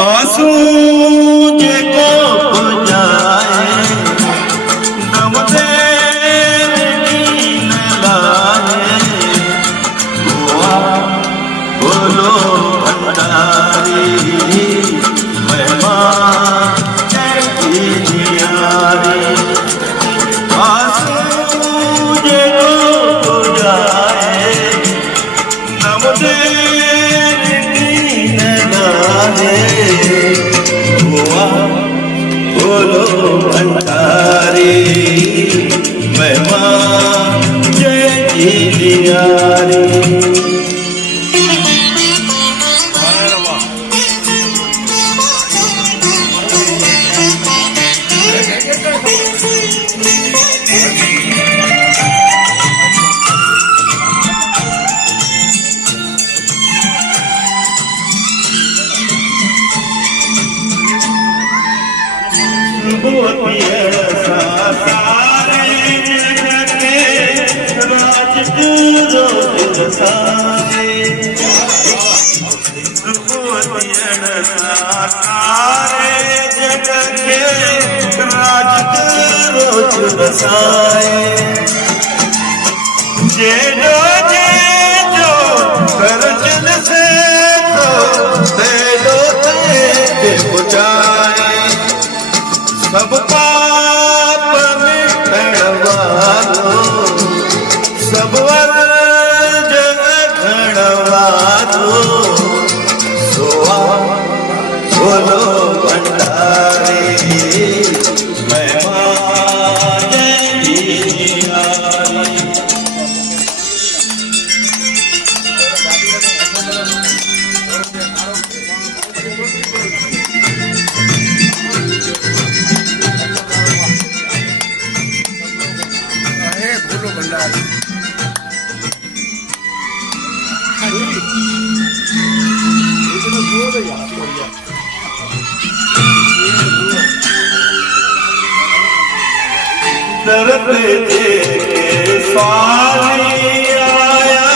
आंसू जे को बुझाए दम तेरी न लाए हुआ बोलो भंडारी महिमा कैसी नियारी आंसू जे को बुझाए दम तेरी न लाए बोलो भंडारी महिमा जय जियारी। जे जो करजन से तो दे दो ते बुझाए सब पाप मिटवा दो सब वर्ज घड़वा दो सोआ बोलो भंडारी महिमा जय जियारी। दर पे देखे स्वामी आया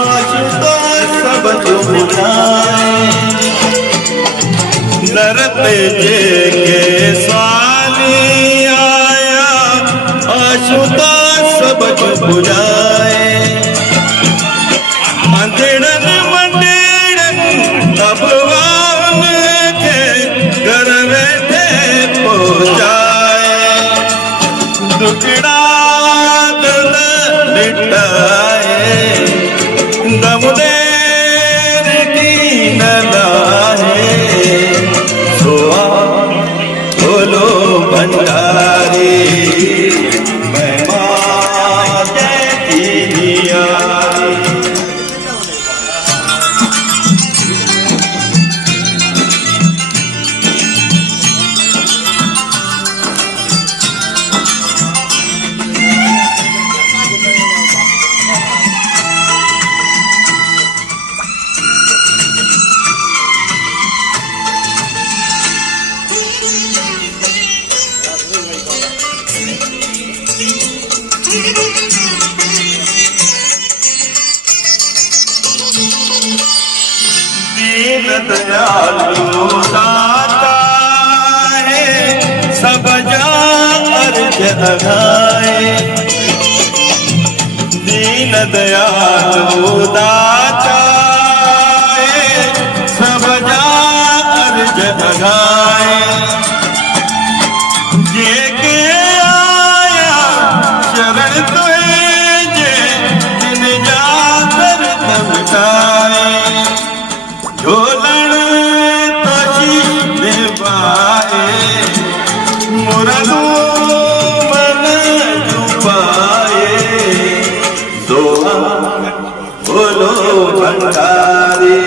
आशुतोष सब बुझाए दर पे देखे स्वामी आया आशुतोष सब बुझाए मंदिरन मंदिरन भगवान के घर बैठे पहुँचाए दुखड़ा दर्द मिटाए दम तेरी न लाए सोआ बोलो भंडारी महिमा जय जियारी। दीन दयालु दाता है सब जान अर्ज लगाए दीन दयालु दाता है सब जान अर्ज लगाए जे के आया शरण तुझे जिन जाकर तमकाए ढोलण तशी निभाए मुरदू मन छुपाए सोआ बोलो भंडारी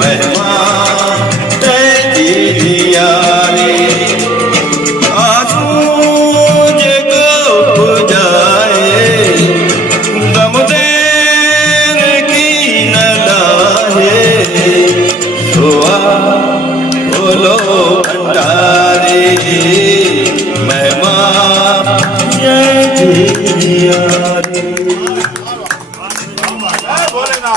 महिमा जय जियारी। आंसू जे को बुझाए दम तेरी न लाए सोआ बोलो भंडारी महिमा जय जियारी। बोले ना